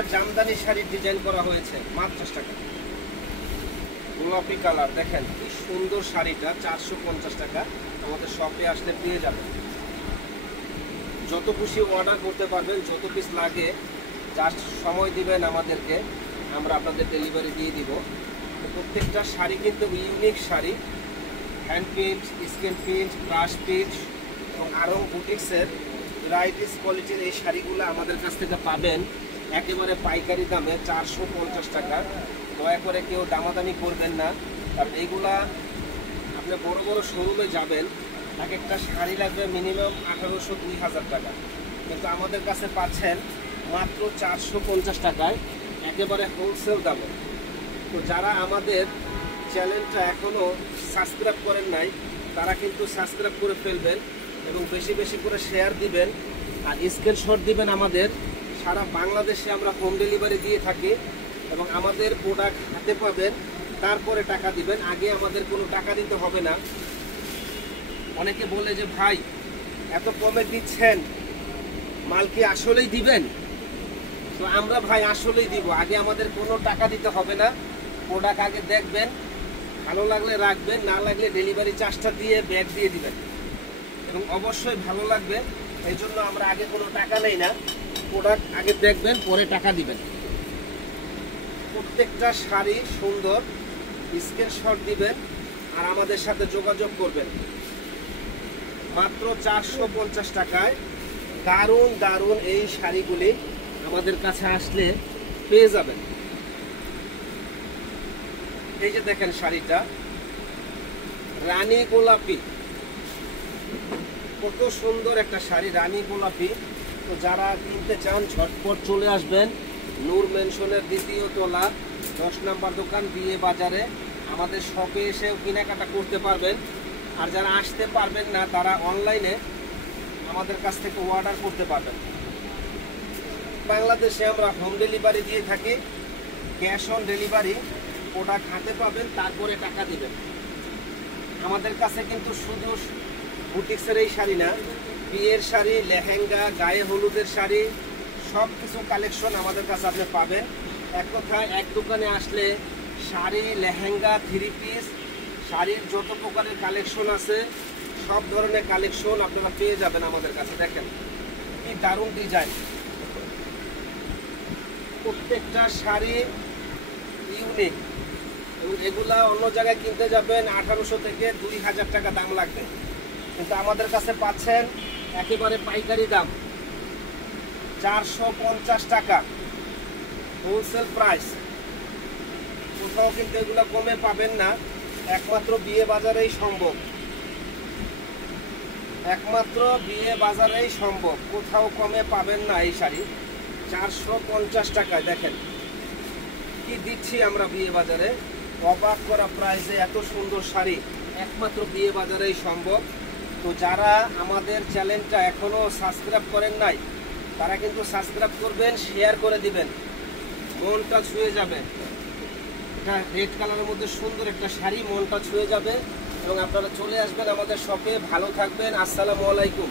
জামদানি শাড়ির ডিজাইন করা হয়েছে মাত্র 50 টাকা। গোলাপি কালার দেখেন কি সুন্দর শাড়িটা 450 টাকা। আমাদের শপে আসলে পেয়ে যাবেন। যত খুশি অর্ডার করতে পারবেন, যত পিস লাগে জাস্ট সময় দিবেন আমাদেরকে, আমরা আপনাদের ডেলিভারি দিয়ে দিব। প্রত্যেকটা শাড়ি কিন্তু unique sari, hand print, screen print, brush print এবং আরং বুটিক্সের ভ্যারাইটিস কোয়ালিটির এই শাড়িগুলো আমাদের কাছ থেকে পাবেন একেবারে পাইকারি দামে 450 টাকা। দয়া করে কেউ দামাদামি করবেন না, কারণ এইগুলা আপনি বড় বড় শোরুমে যাবেন, এক একটা শাড়ি লাগবে মিনিমাম 1800-2000 টাকা, কিন্তু আমাদের কাছে পাচ্ছেন মাত্র 450 টাকায় একেবারে হোলসেল দামে। তো যারা আমাদের চ্যানেলটা এখনও সাবস্ক্রাইব করেন নাই তারা কিন্তু সাবস্ক্রাইব করে ফেলবেন এবং বেশি বেশি করে শেয়ার দিবেন আর স্ক্রিনশট দিবেন আমাদের। সারা বাংলাদেশে আমরা হোম ডেলিভারি দিয়ে থাকি এবং আমাদের প্রোডাক্ট হাতে পাবেন, তারপরে টাকা দিবেন, আগে আমাদের কোনো টাকা দিতে হবে না। অনেকে বলে যে ভাই এত কমে দিচ্ছেন, মাল কি আসলেই দিবেন? তো আমরা ভাই আসলেই দিব, আগে আমাদের কোনো টাকা দিতে হবে না। প্রোডাক্ট আগে দেখবেন, ভালো লাগলে রাখবেন, না লাগলে ডেলিভারি চার্জটা দিয়ে ব্যাগ দিয়ে দিবেন এবং অবশ্যই ভালো লাগবে, এই জন্য আমরা আগে কোনো টাকা নেই না। প্রোডাক্ট আগে দেখবেন, পরে টাকা দিবেন। প্রত্যেকটা শাড়ি সুন্দর, স্ক্রিনশট দিবেন আর আমাদের সাথে যোগাযোগ করবেন। মাত্র 450 টাকায় দারুণ দারুণ এই শাড়িগুলি আমাদের কাছে আসলে পেয়ে যাবেন। এই যে দেখেন শাড়িটা রানী গোলাপি, কত সুন্দর একটা শাড়ি, রানী গোলাপি। তো যারা কিনতে চান ঝটপট চলে আসবেন নূর মেনশনের 2য় তলা 10 নম্বর দোকান, বিয়ে বাজারে। আমাদের শপে এসেও কেনাকাটা করতে পারবেন। আর যারা আসতে পারবেন না তারা অনলাইনে আমাদের কাছ থেকে অর্ডার করতে পারবেন। বাংলাদেশে আমরা হোম ডেলিভারি দিয়ে থাকি, ক্যাশ অন ডেলিভারি। প্রোডাক্ট হাতে পাবেন, তারপরে টাকা দিবেন। আমাদের কাছে কিন্তু শুধু বুটিক্সের এই শাড়ি না, বিয়ের শাড়ি, লেহেঙ্গা, গায়ে হলুদের শাড়ি, সব কিছু কালেকশন আমাদের কাছে আপনি পাবেন। এক কথায় এক দোকানে আসলে শাড়ি, লেহেঙ্গা, 3 পিস, শাড়ির যত প্রকারের কালেকশন আছে সব ধরনের কালেকশন আপনারা পেয়ে যাবেন আমাদের কাছে। দেখেন কি দারুণ ডিজাইন, প্রত্যেকটা শাড়ি ইউনিক এবং এগুলা অন্য জায়গায় কিনতে যাবেন 1800 থেকে 2000 টাকা দাম লাগবে, কিন্তু আমাদের কাছে পাচ্ছেন একেবারে পাইকারি দাম 450 টাকা হোলসেল প্রাইস। কোথাও কিন্তু এগুলো কমে পাবেন না, একমাত্র বিয়ে বাজারেই সম্ভব, একমাত্র বিয়ে বাজারেই সম্ভব, কোথাও কমে পাবেন না। এই শাড়ি 450 টাকায় দেখেন কি দিচ্ছি আমরা বিয়ে বাজারে, অবাক করা প্রাইসে এত সুন্দর শাড়ি একমাত্র বিয়ে বাজারেই সম্ভব। তো যারা আমাদের চ্যানেলটা এখনো সাবস্ক্রাইব করেন নাই তারা কিন্তু সাবস্ক্রাইব করবেন, শেয়ার করে দিবেন, মনটা ছুঁয়ে যাবে। এটা রেড কালারের মধ্যে সুন্দর একটা শাড়ি, মনটা ছুঁয়ে যাবে এবং আপনারা চলে আসবেন আমাদের শপে। ভালো থাকবেন, আসসালামু আলাইকুম।